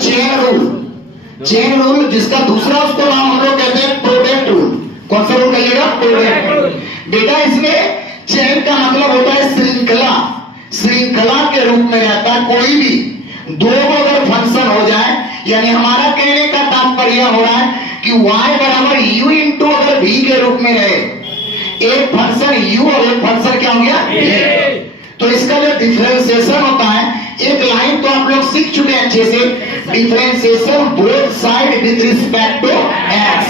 Chain rule. Chain rule जिसका दूसरा उसको नाम हम लोग कहते हैं प्रोडक्ट रूल। कौन सा रूल कहिएगा? Product rule. बेटा इसमें चेन का मतलब होता है श्रृंखला। श्रृंखला के रूप में रहता है। कोई भी दो अगर फंक्शन हो जाए, यानी हमारा कहने का तात्पर्य हो रहा है कि y बराबर u इंटू अगर v के रूप में रहे, एक फंक्शन u और एक फंक्शन क्या हो गया v। तो इसका जो डिफरेंशिएशन होता है, एक लाइन तो आप लोग सीख चुके हैं अच्छे से, differentiation both side with respect to x।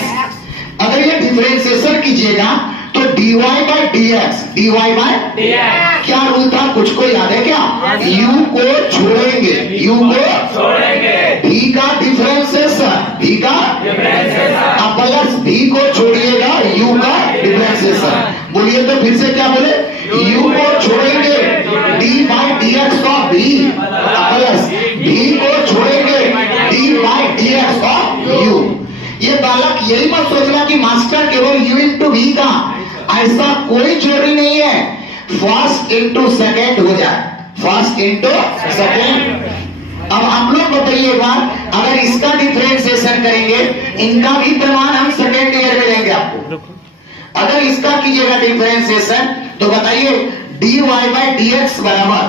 अगर ये डिफरेंशिएशन कीजिएगा तो dy by dx, dy by dx क्या रूल था? कुछ को याद है क्या? u को छोड़ेंगे, u को छोड़ेंगे, v का डिफरेंशिएशन, v का डिफरेंशिएशन, अब प्लस v को छोड़िएगा, u का डिफरेंशिएशन। बोलिए तो फिर से क्या बोले? u को छोड़ेंगे d बाय dx का v प्लस v को छोड़ेंगे d बाय dx का u। ये बालक यही मत सोचना कि मास्टर केवल u इंटू v का, ऐसा कोई जरूरी नहीं है। फर्स्ट इंटू सेकेंड हो जाए, फर्स्ट इंटू सेकेंड। अब आप लोग बताइए एक बार, अगर इसका डिफरेंशिएशन करेंगे, इनका भी प्रमाण हम सेकेंड ईयर में लेंगे आपको। अगर इसका कीजिएगा डिफरेंशिएशन तो बताइए dy बाय dx बराबर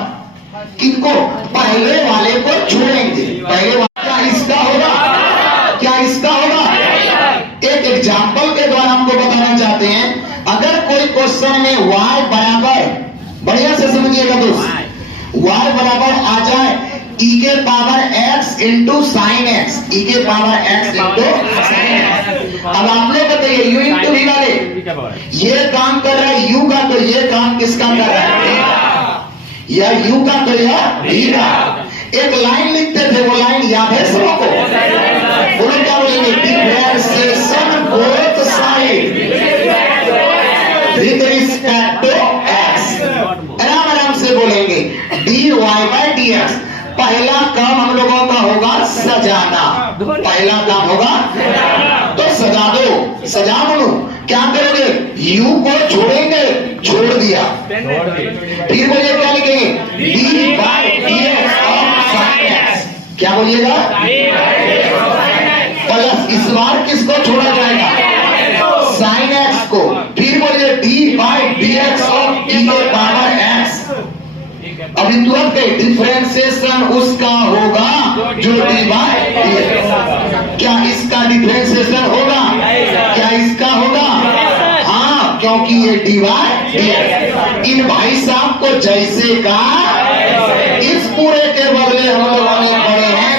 किनको? पहले वाले को छोड़ेंगे, पहले वाले। क्या इसका होगा? क्या इसका होगा? एक एग्जाम्पल के द्वारा हमको बताना चाहते हैं। अगर कोई क्वेश्चन में y बराबर, बढ़िया से समझिएगा दोस्त, y बराबर आ जाए e के power x into sine x, e के power x into sine x। अब आप लोग बताइए u इंटू v वाले ये काम कर रहा है u का, तो ये काम किसका कर रहा है? या u का तो यह v का। एक लाइन लिखते थे, वो लाइन याद है सबको? बोलो क्या बोलेंगे? Differentiation both side with respect to x। आराम से बोलेंगे dy बाय dx। पहला काम हम लोगों का होगा सजाना, पहला काम होगा तो सजा दो, सजा बोलो। क्या करोगे? u को छोड़ेंगे, छोड़ दिया, फिर बोलिए क्या लिखेंगे? d by dx of sine x। क्या बोलिएगा? प्लस इस बार किसको छोड़ा जाएगा? साइन x को। फिर बोलिए d by dx of e के पावर x। अभी तुरंत डिफरेंशिएशन उसका होगा जो dy बाय dx। क्या इसका डिफरेंशिएशन होगा? क्या इसका होगा? हाँ, क्योंकि ये dy बाय dx। इन भाई साहब को जैसे का, इस पूरे के बदले हम लोगों ने पढ़े हैं